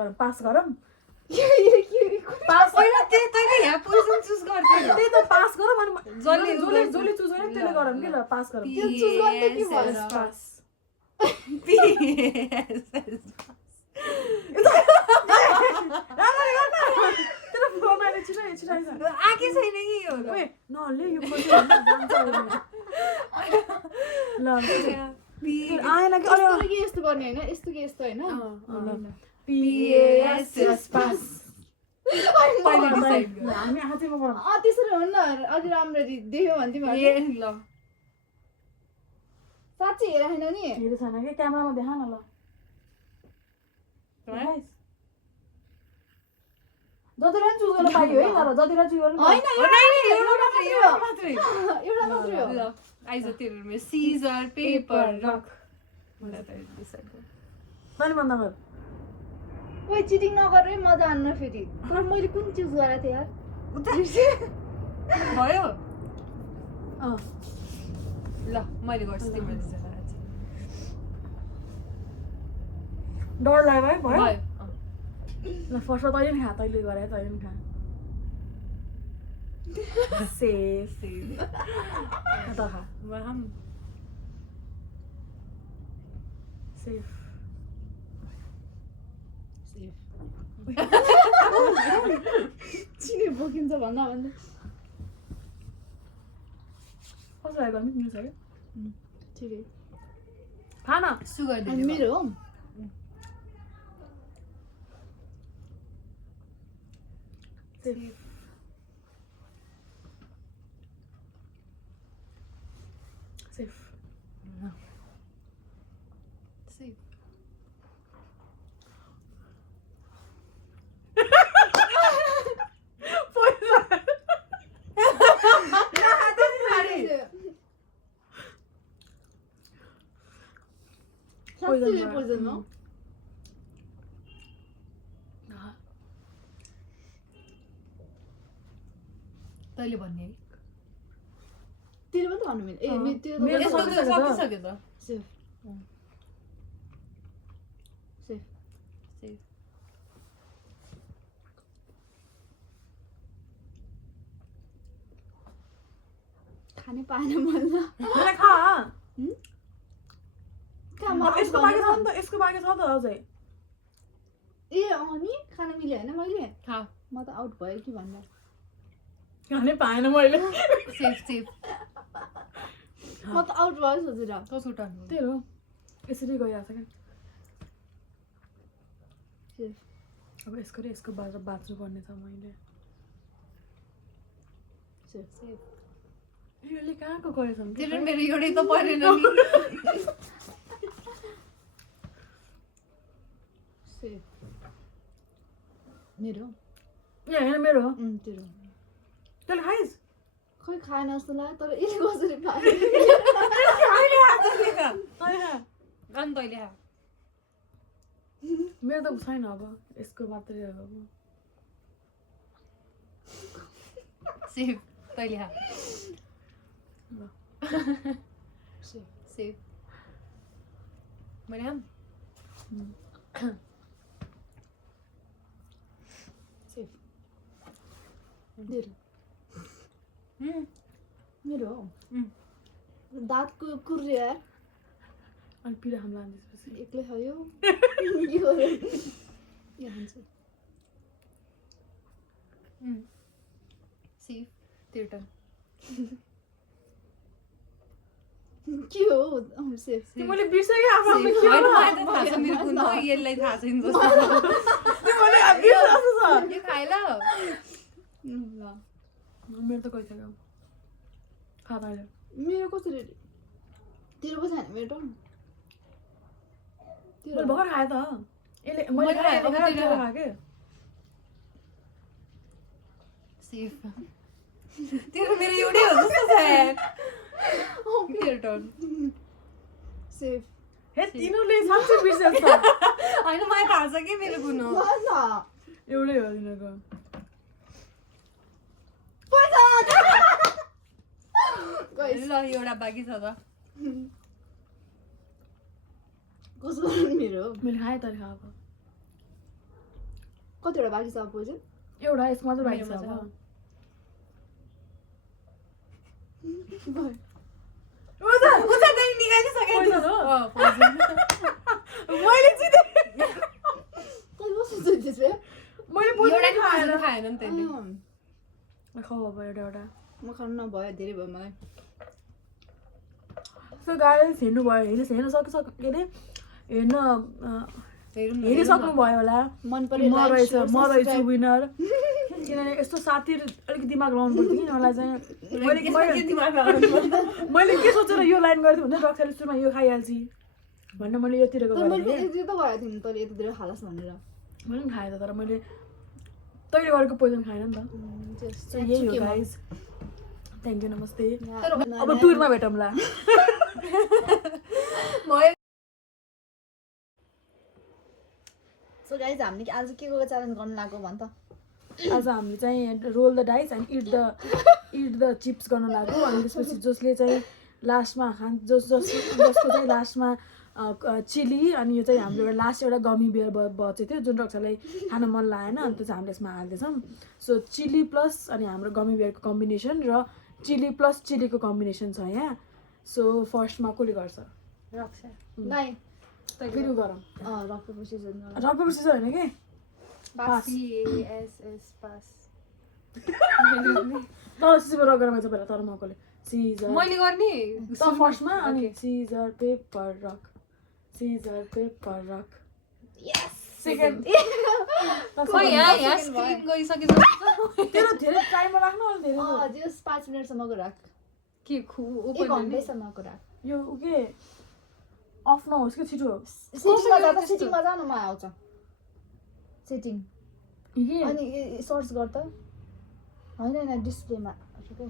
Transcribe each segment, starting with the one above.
गरौँ पास गरौँ पास होइन तैँले यहाँ पोजिसन चुज गर्थ्यौ त्यही त पास गरौँ अनि जसले जसले चुज गर्यो त्यसले गरौँ कि ल पास गरौँ त्यो चुज गर्ने के भएर पास तेरो फोनले छिटै छिटै आएकै छैन कि यो ओए नहल्ले यो फोन ल आएन कि यस्तो गर्ने होइन यस्तो कि यस्तो होइन PAS पास decide हामी हातैमा गरौँ त्यसरी हो नि अझ राम्ररी देख्यो भने तिमीहरू ल साँच्चै हेरेन नि हेरेको छैन कि क्यामेरामा देखा न ल जतिलाई पनि चुज गर्न पाइयो है तर जतिलाई चुज गर्नु होइन एउटा मात्रै एउटा मात्रै हो ल आइज तेरो सिजर पेपर रक मलाई त डिसाइड गर तैँले भन्दा गर ओइ चिटिङ नगर है मजा आन्न फेरि तर मैले कुन चुज गरेको थिएँ यार भयो अँ ल मैले गर्छु तिमीले डर लाग्यो है भयो भयो ल फर्स्टमा तैँले पनि खा तैँले गरे तैँले पनि खा सेफ त खा वाहम सेफ चिने बोकिन्छ भन्दा भन्दा कस्तो लाग्यो गर्नु मिल्छ क्या ठिकै खा न सुगर अनि दिनु मेरो हो सेफ सेफ साँच्चै पोइजन हो तैँले भन्ने है तेरो पनि त भन्नु मिल्यो ए त्यो त मेरो यसको त सकिसक्यो त। सकिसक्यो त सेफ सेफ सेफ खानै पाएन मैले मलाई खा कहाँ अब यसको बाँकी छ नि त यसको बाँकी छ त अझै ए नि खान मिल्यो होइन मैले खा म त आउट भयो कि भन्दा खानै पाएन मैले सेफ सेफ म त आउट भयो सोचेर कसो उठाउनु त्यही हो यसरी गइरहेको छ क्या सेफ अब यसको र यसको बाँच्नु पर्ने छ मैले सेफ सेफ यसले कहाँको गरेछ भने तेरो र मेरो एउटै त परेन नि सेफ मेरो ए होइन मेरो हो तेरो तैँले खाइस् खै खाएन जस्तो लाग्यो तर यसले कसरी खायो अनि तैँले खा मेरो त छैन अब यसको मात्रै हो अब सेफ तैँले खा सेफ सेफ मैले खाम सेफ मेरो मेरो हो दाँतको कुर्रे यार अनि पिरा खाम त्यसपछि एक्लै खायो के गर्यो यहाँ खान्छ सेफ तेरो टर्न के हो सेफ मैले बिर्सेँ आफ्नो आफ्नो के होइन हो मलाई त थाहा छ मेरो कुन हो यसलाई थाहा छैन जस्तो मैले अब बिर्सेको छ यो खाए ल ल मेरो त गइसक्यो खा तैँले मेरो कसरी तेरो पो छैन मेरो टर्न मैले भर्खर खाएँ त यसले मैले खाएँ अब खाएँ तेरो खाएँ के सेफ तेरो मेरो एउटै हो जस्तो छ यार तेरो टर्न सेफ हे तिनीहरूले साँच्चै बिर्सेको छ होइन मलाई थाहा छ कि मेरो कुन हो एउटै हो तिनीहरूको ल एउटा बाँकी छ त कसको मेरो मैले खाएँ तैँले खाएको कतिवटा बाँकी छ पोइजन एउटा यसमा चाहिँ बाँकी छ मेरोमा अब। उता तैँले निकालिसकेँ Poison हो? poison। मैले जिते कति बस्नु त्यसो मैले एउटा पोइजन नि खाएन poison खाएन नि तैँले। खाऊ अब एउटा एउटा म खानु नभयो धेरै भयो मलाई सो गाइस हेर्नु भयो हेर्न के अरे हेर्न हेरिसक्नु भयो होला मन कि पर्यो म like, रहेछ share, म रहेछु subscribe। विनर किनभने यस्तो साथीहरू अलिक दिमाग लाउनु पर्छ कि मलाई चाहिँ यसमा के दिमाग लगाउनु पर्छ? मैले के सोचेर यो लाइन गरेको भन्दा रक्साले सुरुमा यो खाइहाल्छ भनेर मैले योतिरको तर मैले गरेँ यति त भएको थिएँ नि तैँले यति धेरै खालास भनेर मैले पनि खाएँ त तर मैले तैँले गरेको पोइजन खाएन नि त सो यही हो गाइज थ्याङ्क यू नमस्ते अब टुरमा भेटौँला भयो। सो गाइज हामीले आज के को च्यालेन्ज गर्नु लाग्यो भन् त आज हामीले चाहिँ roll the dice and eat the chips गर्न लाग्यो अनि त्यसपछि जसले चाहिँ लास्टमा जसको चाहिँ लास्टमा चिली अनि यो चाहिँ हाम्रो लास्ट एउटा गमी बियर बचेको थियो जुन रक्षालाई खान मन लागेन अनि त्यो चाहिँ हामीले यसमा हाल्दैछौँ सो चिली प्लस अनि हाम्रो गमी बियरको कम्बिनेसन र चिली प्लस चिलीको कम्बिनेसन छ यहाँ सो फर्स्टमा कसले गर्छ रक्षा। नाइ फेरि गरौँ रक्सी सिजन रकको सिजन होइन कि पास PASS पास। तर सिजर रक गरौँ पहिला तर म कसले सिजर मैले गर्ने त फर्स्टमा अनि सिजर पेपर रक सेकेन्ड खै यहाँ स्क्रिन गइसकेछ। तेरो धेरै टाइममा राख्नु अलि धेरै हो। जस 5 मिनटसम्मको राख के एक ओपन घन्टैसम्मको राख यो के अफ नहोस् कि छिटो सेटिङमा जाँदा सेटिङमा जानुमा आउँछ सेटिङ के अनि सर्च गर त होइन होइन डिस्प्लेमा के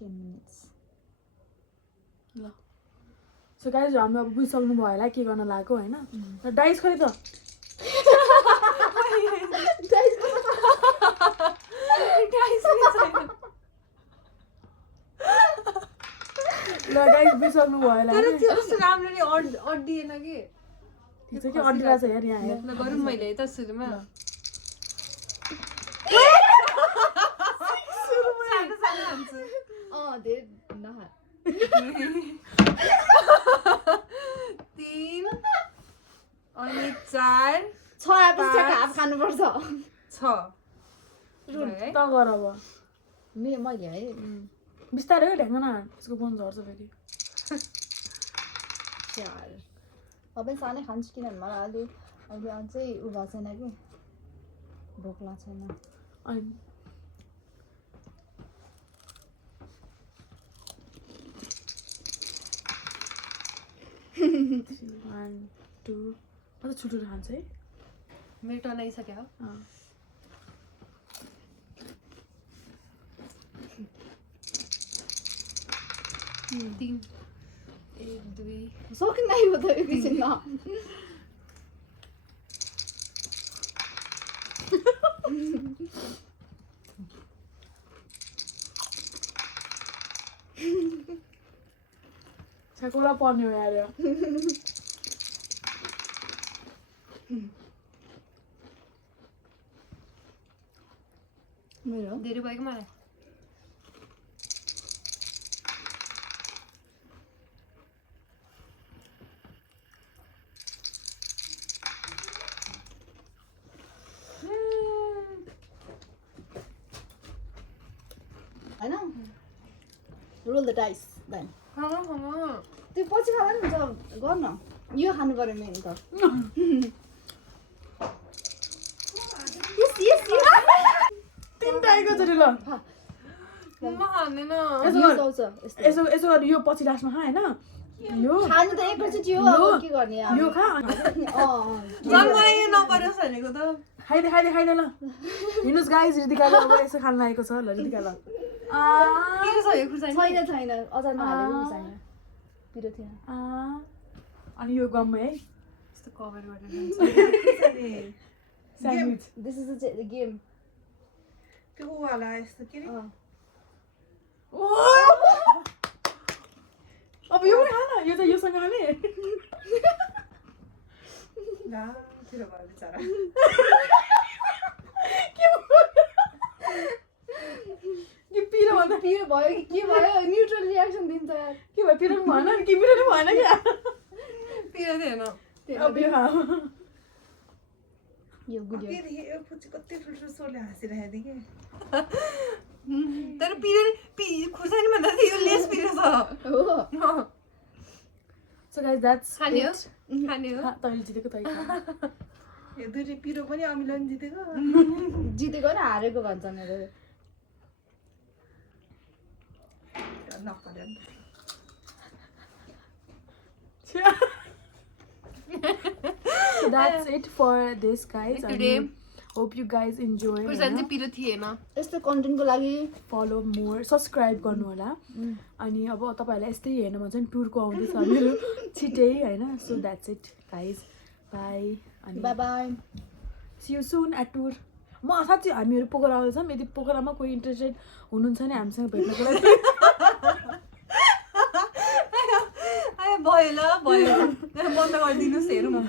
10 minutes ल सो गाइज हामी अब बुझिसक्नु भयो होला के गर्न लाग्यो होइन र डाइस खै त ल गाइज बुझिसक्नु भयो होला तर होइन? त्यो कस्तो राम्ररी अड्डिएन कि ठिक छ कि अड्डिरहेको छ हेर यहाँ हेर ल गरौँ मैले त सुरुमा धेरै नखा 3 अनि 4 6 आएपछि हाफ खानुपर्छ 6 त गर अब मैले है बिस्तारै हो ढ्याङ्ग न त्यसको फोन झर्छ फेरि 4 अब सानै खान्छु किनभने मलाई अहिले अहिले अझै उ भएको छैन कि भोक लाग्छ छैन अनि वान टू अझ छुटो खान्छ है मेरो टर्न आइसक्यो हो अँ। तीन 1 2 सकिन आयो त एकैछिनमा छाकुला पर्ने हो यार मेरो धेरै भयो कि मलाई हैन रोल द डाइस देन हाँ त्यो पछि खाँदा नि हुन्छ गर्न यो खानु पर्यो मेन त यस यस तिनटा एकैचोटि ल म खाँदैन यसो यस गर आउँछ यस्तो यसो यसो गर यो पछि लास्टमा खा होइन यो खानु त एकैचोटि हो यो- अब के गर्ने यार यो खा झन् मलाई यो नपरोस् भनेको त खाइदे खाइदे खाइदे ल हिँड्नुहोस् गाइज रितिकाले अब यसो खान लागेको छ ल रितिका ल के छ यो खुर्सानी छैन छैन अचारमा हालेको छैन पिरो थिएन अनि यो गम्मै है यस्तो कभर गरेर sandwich this is the game त्यो वाला यस्तो के अरे ओ अब एउटै खा न, यो चाहिँ योसँग खाने। ला तेरो भयो बिचरा। कि पिरो भन्दा पिरो भयो कि के भयो न्युट्रल रियाक्सन दिन्छ यार के भयो, पिरो पनि भएन कि पिरो पनि भएन क्या। पिरो थिएन। अब यो खा। यो गुलियो फेरि यो पुची कति ठुल्ठुलो स्वरले हाँसिरहेको थिएँ कि। तर पिरो खुर्सानी भन्दा चाहिँ यो लेस पिरो छ। हो So guys, that's खाने हो? it. खाने हो? खा, तैँले जितेको तैँले खा। यो दुइटै पिरो पनि अमिलो पनि जितेको। जितेको र हारेको भन्छ मेरो नपर्यो नि। So that's it for this guys. Today. I hope you guys enjoy. खुर्सानी चाहिँ पिरो थिएन। यस्तो कन्टेन्टको लागि Follow more, subscribe गर्नु होला। अनि अब तपाईहरुलाई यस्तै हेर्न मन छ नि टुरको आउँदैछ मेरो छिटै हैन। So that's it guys. Bye. अनि by by see you soon at tour. म साँच्चै हामीहरु पोखरा आउँदैछौँ, यदि पोखरामा कोही इन्ट्रेस्टेड हुनुहुन्छ भने हामीसँग भेट्नको लागि आयो भयो ल भयो बन्द गरिदिनुहोस् हेरौँ